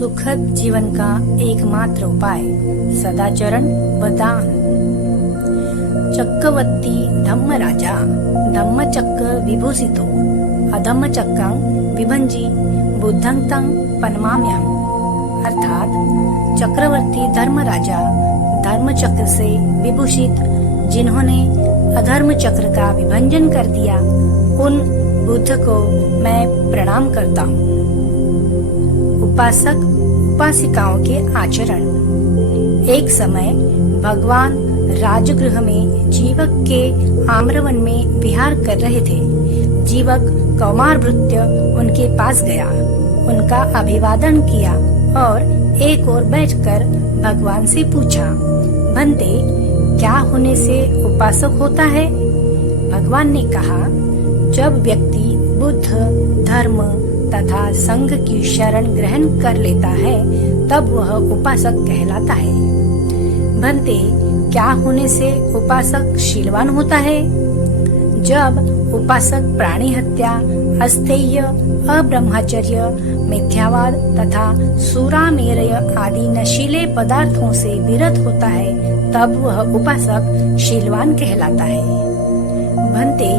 सुखद जीवन का एकमात्र उपाय सदाचरण व दान। चक्रवर्ती धम्मराजा धम्मचक्र विभूषितो अधम्मचक्रं विभंजी बुद्धं तं पनमाम्यहम्। अर्थात चक्रवर्ती धर्मराजा धर्मचक्र से विभूषित जिन्होंने अधर्म चक्र का विभंजन कर दिया, उन बुद्ध को मैं प्रणाम करता हूँ। उपासक उपासिकाओं के आचरण। एक समय भगवान राजगृह में जीवक के आम्रवन में विहार कर रहे थे। जीवक कौमार भृत्य उनके पास गया, उनका अभिवादन किया और एक ओर बैठकर भगवान से पूछा, भंते, क्या होने से उपासक होता है? भगवान ने कहा, जब व्यक्ति बुद्ध धर्म तथा संघ की शरण ग्रहण कर लेता है तब वह उपासक कहलाता है। भंते, क्या होने से उपासक शीलवान होता है? जब उपासक प्राणी हत्या, अस्थेय, अब्रह्मचर्य, मिथ्यावाद तथा सूरामेरय आदि नशीले पदार्थों से विरत होता है तब वह उपासक शीलवान कहलाता है। भंते,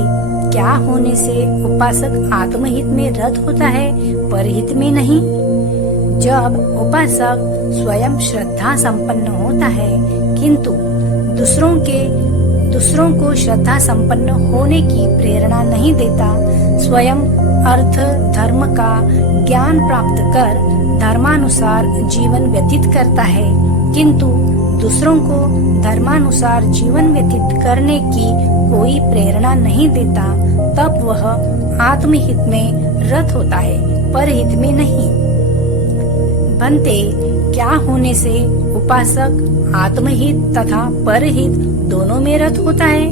क्या होने से उपासक आत्महित में रत होता है, परहित में नहीं? जब उपासक स्वयं श्रद्धा संपन्न होता है किंतु दूसरों को श्रद्धा संपन्न होने की प्रेरणा नहीं देता, स्वयं अर्थ धर्म का ज्ञान प्राप्त कर धर्मानुसार जीवन व्यतीत करता है किंतु दूसरों को धर्मानुसार जीवन व्यतीत करने की कोई प्रेरणा नहीं देता, तब वह आत्महित में रत होता है, परहित में नहीं। भंते, क्या होने से उपासक आत्महित तथा परहित दोनों में रत होता है?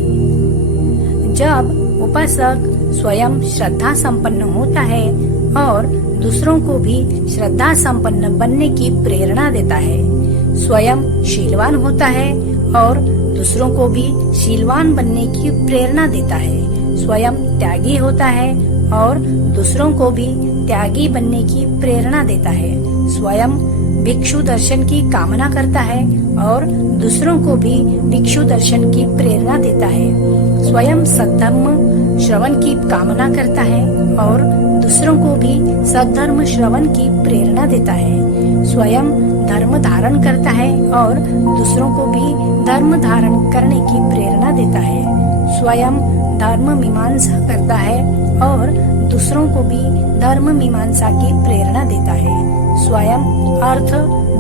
जब उपासक स्वयं श्रद्धा संपन्न होता है और दूसरों को भी श्रद्धा संपन्न बनने की प्रेरणा देता है, स्वयं शीलवान होता है और दूसरों को भी शीलवान बनने की प्रेरणा देता है, स्वयं त्यागी होता है और दूसरों को भी त्यागी बनने की प्रेरणा देता है, स्वयं भिक्षु दर्शन की कामना करता है और दूसरों को भी भिक्षु दर्शन की प्रेरणा देता है, स्वयं सद्धर्म श्रवण की कामना करता है और दूसरों को भी सद्धर्म श्रवण की प्रेरणा देता है, स्वयं धर्म धारण करता है और दूसरों को भी धर्म धारण करने की प्रेरणा देता है, स्वयं धर्म मीमांसा करता है और दूसरों को भी धर्म मीमांसा की प्रेरणा देता है, स्वयं अर्थ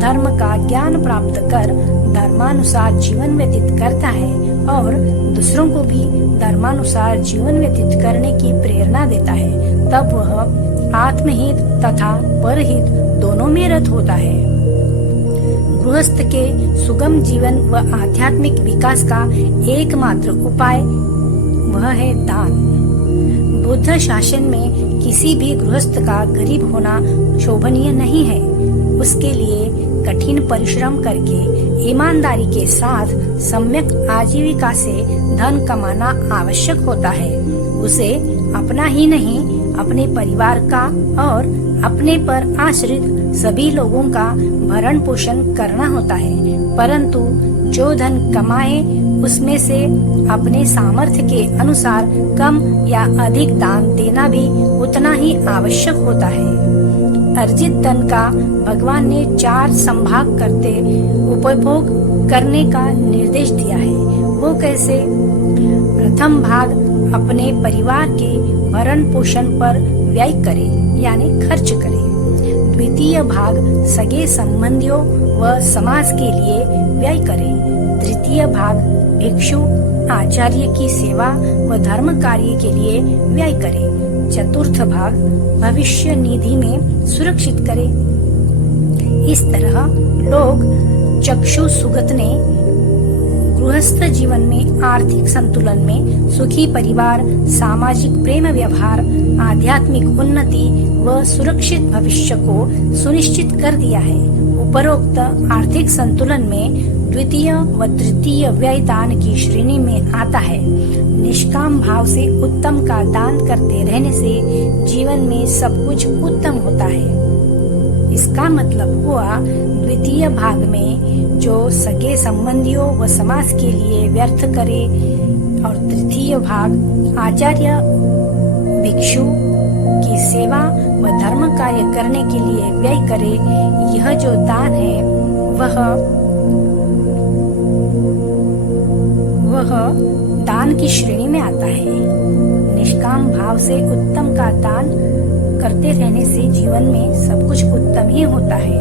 धर्म का ज्ञान प्राप्त कर धर्मानुसार जीवन व्यतीत करता है और दूसरों को भी धर्मानुसार जीवन व्यतीत करने की प्रेरणा देता है, तब वह आत्महित तथा परहित दोनों में रत होता है। गृहस्थ के सुगम जीवन व आध्यात्मिक विकास का एकमात्र उपाय वह है दान। बुद्ध शासन में किसी भी गृहस्थ का गरीब होना शोभनीय नहीं है। उसके लिए कठिन परिश्रम करके ईमानदारी के साथ सम्यक आजीविका से धन कमाना आवश्यक होता है। उसे अपना ही नहीं, अपने परिवार का और अपने पर आश्रित सभी लोगों का भरण पोषण करना होता है, परंतु जो धन कमाए उसमें से अपने सामर्थ्य के अनुसार कम या अधिक दान देना भी उतना ही आवश्यक होता है। अर्जित धन का भगवान ने 4 संभाग करते उपभोग करने का निर्देश दिया है। वो कैसे? प्रथम भाग अपने परिवार के भरण पोषण पर व्यय करे यानी खर्च करे। द्वितीय भाग सगे संबंधियों व समाज के लिए व्यय करे। तृतीय भाग भिक्षु आचार्य की सेवा व धर्म कार्य के लिए व्यय करे। चतुर्थ भाग भविष्य निधि में सुरक्षित करे। इस तरह लोग चक्षु सुगत ने गृहस्थ जीवन में आर्थिक संतुलन में सुखी परिवार, सामाजिक प्रेम व्यवहार, आध्यात्मिक उन्नति व सुरक्षित भविष्य को सुनिश्चित कर दिया है। उपरोक्त आर्थिक संतुलन में द्वितीय व तृतीय व्यय दान की श्रेणी में आता है। निष्काम भाव से उत्तम का दान करते रहने से जीवन में सब कुछ उत्तम होता है। इसका मतलब हुआ द्वितीय भाग में जो सगे संबंधियों व समाज के लिए व्यर्थ करे और तृतीय भाग आचार्य भिक्षु की सेवा व धर्म कार्य करने के लिए व्यय करे। यह जो दान है वह दान की श्रेणी में आता है। निष्काम भाव से उत्तम का दान करते रहने से जीवन में सब कुछ उत्तम ही होता है।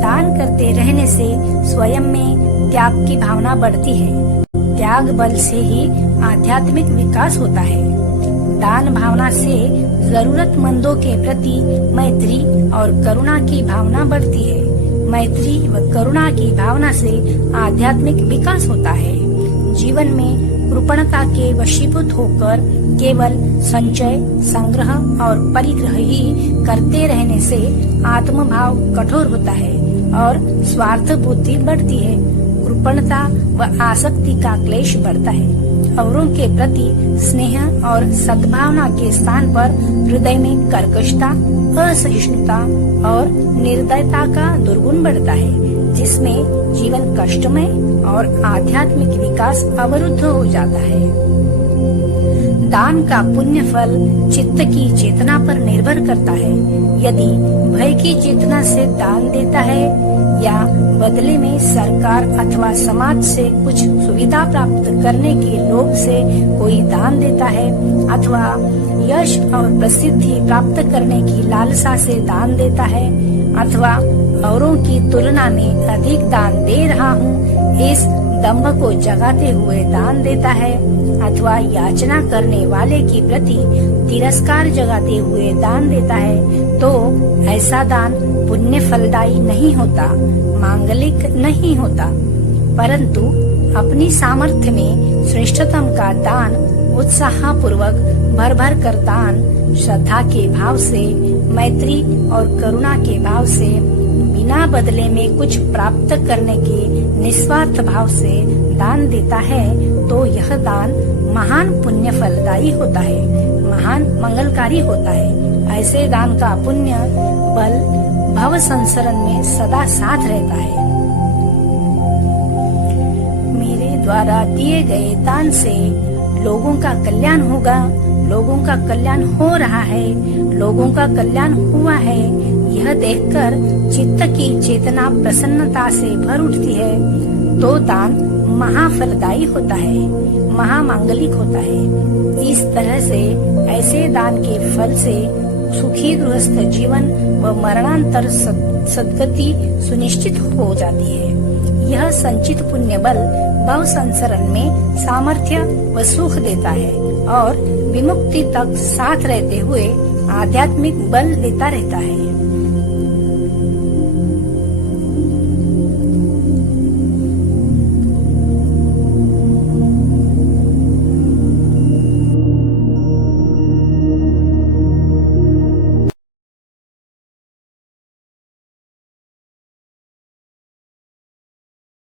दान करते रहने से स्वयं में त्याग की भावना बढ़ती है। त्याग बल से ही आध्यात्मिक विकास होता है। दान भावना से जरूरतमंदों के प्रति मैत्री और करुणा की भावना बढ़ती है। मैत्री व करुणा की भावना से आध्यात्मिक विकास होता है। जीवन में कृपणता के वशीभूत होकर केवल संचय, संग्रह और परिग्रह ही करते रहने से आत्मभाव कठोर होता है और स्वार्थ बुद्धि बढ़ती है। कृपणता व आसक्ति का क्लेश बढ़ता है। औरों के प्रति स्नेह और सद्भावना के स्थान पर हृदय में कर्कशता, असहिष्णुता और निर्दयता का दुर्गुण बढ़ता है, जिसमें जीवन कष्टमय और आध्यात्मिक विकास अवरुद्ध हो जाता है। दान का पुण्य फल चित्त की चेतना पर निर्भर करता है। यदि भय की चेतना से दान देता है या बदले में सरकार अथवा समाज से कुछ सुविधा प्राप्त करने के लोभ से कोई दान देता है अथवा यश और प्रसिद्धि प्राप्त करने की लालसा से दान देता है अथवा औरों की तुलना में अधिक दान दे रहा हूँ इस दंभ को जगाते हुए दान देता है अथवा याचना करने वाले की प्रति तिरस्कार जगाते हुए दान देता है, तो ऐसा दान पुण्य फलदायी नहीं होता, मांगलिक नहीं होता, परंतु अपनी सामर्थ्य में श्रेष्ठतम का दान उत्साह पूर्वक भर भर कर दान, श्रद्धा के भाव से, मैत्री और करुणा के भाव से, बिना बदले में कुछ प्राप्त करने के निस्वार्थ भाव से दान देता है, तो यह दान महान पुण्य फलदायी होता है, महान मंगलकारी होता है। ऐसे दान का पुण्य बल भव संसरण में सदा साथ रहता है। मेरे द्वारा दिए गए दान से लोगों का कल्याण होगा, लोगों का कल्याण हो रहा है, लोगों का कल्याण हुआ है, यह देखकर चित्त की चेतना प्रसन्नता से भर उठती है, तो दान महाफलदायी होता है, महामांगलिक होता है। इस तरह से ऐसे दान के फल से सुखी गृहस्थ जीवन व मरणांतर सद्गति सुनिश्चित हो जाती है। यह संचित पुण्य बल भव संसरण में सामर्थ्य व सुख देता है और विमुक्ति तक साथ रहते हुए आध्यात्मिक बल देता रहता है।